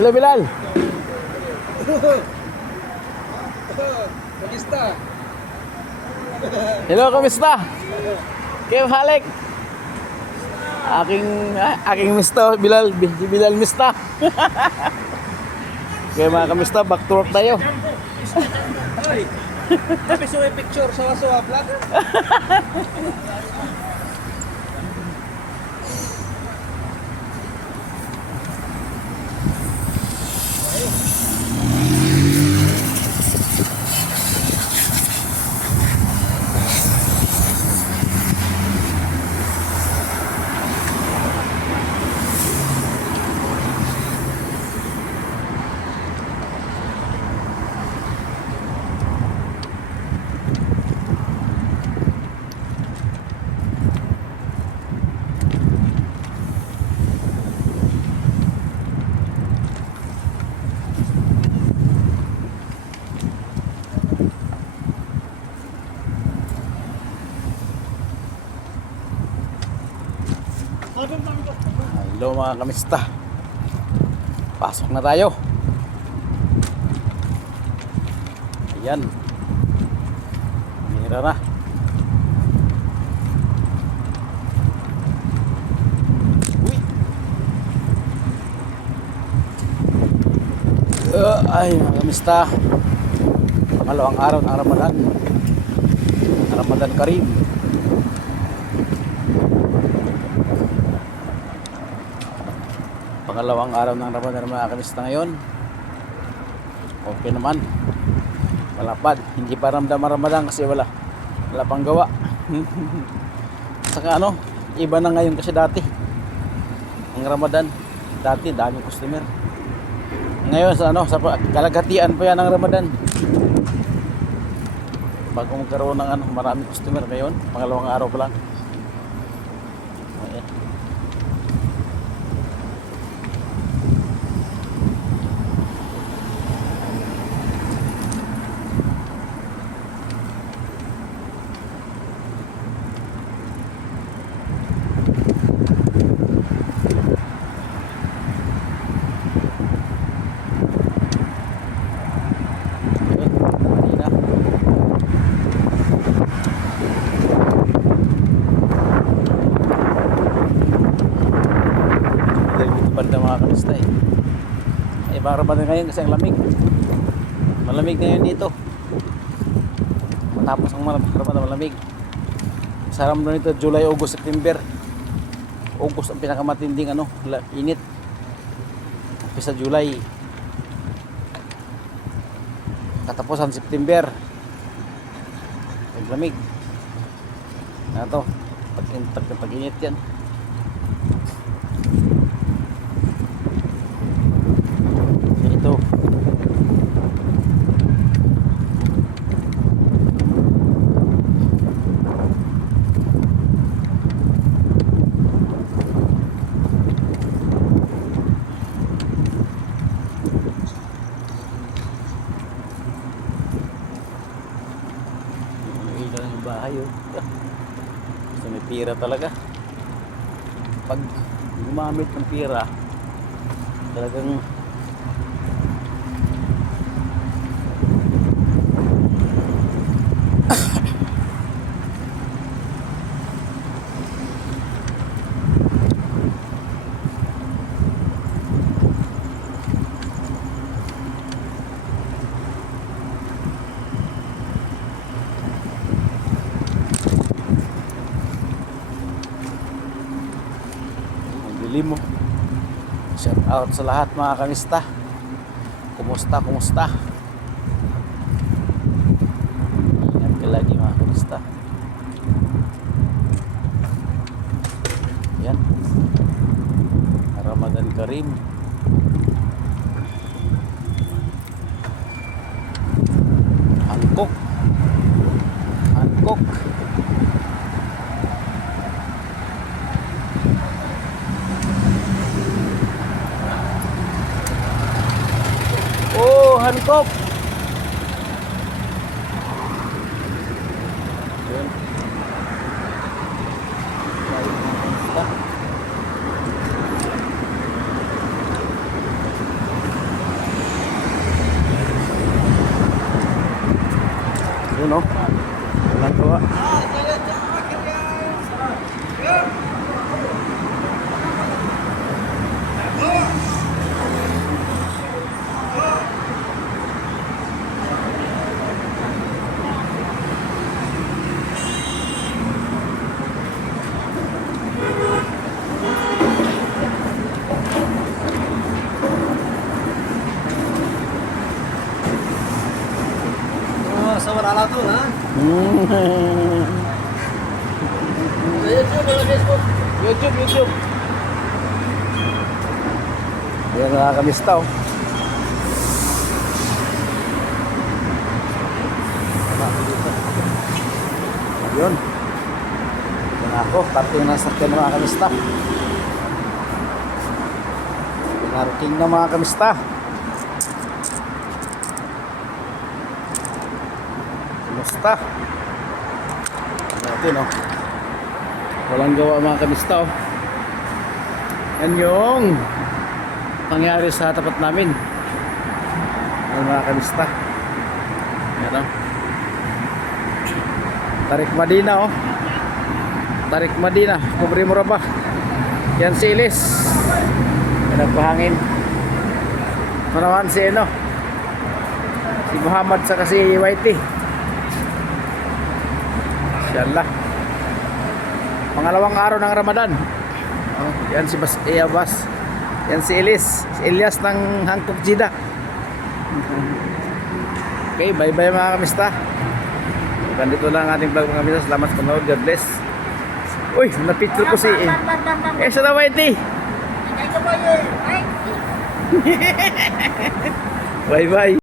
Hello, Bilal. Kamusta? Hello, kamusta? Kaya halik. Aking mista, Bilal. Si Bilal mista. Kaya mga kamusta, back to work tayo. Hoy! Happy so picture sa Wasowa vlog. Hello mga kamista. Pasok na tayo. Ayan. Mira na. Uy. Ay mga kamista. Pangalawang araw ng Ramadan. Ramadan Karim. Pangalawang araw ng Ramadan mga kamista ngayon. Okay naman. Malapad. Hindi pa ramdam Ramadan kasi wala pang gawa. Saka iba na ngayon kasi dati. Ang Ramadan, dati dami customer. Ngayon sa kalagatian pa yan ng Ramadan. Bago magkaroon ng maraming customer ngayon, pangalawang araw pa lang. Mga kamista ibang Ramadan ngayon kasi ang lamig. Malamig ngayon dito. Matapos ang Ramadan malamig. Sa Ramadan nito July, August, September. August ang pinakamatinding init. Sa July. Katapusan September. Ang lamig. Ito pag-init yan. Bahay so may pira talaga. Pag gumamit ng pira talagang mo. Shout out sa lahat mga kamista. Kumusta? Ingat ka lagi mga kamista. Yan. Ramadan Karim. Hancock. Hancock. YouTube. Ayan, nakakamista oh. Ayun. Yan ako, parting na sakyan mga kamista. Parking na mga kamista. Kumusta? Natin oh. Walang gawa mga kamista oh. Yan yung nangyari sa tapat namin. Yan mga kamista. Yan oh. Tarik Madina oh. Tarik Madina, kubre mo ba? Yan si Ilis. Yan nagpahangin. Manawan si ano? Si Muhammad sa kasi Whitey. Inshallah. Pangalawang araw ng Ramadan. Oh, yan si Bas. Yan si Ilis. Si Elias ng Hankook Jida. Okay, bye-bye mga kamista. Ganito lang ang ating vlog mga kamista. Salamat sa panood. God bless. Uy, na-picture ko si sa na Whitey. Bye-bye.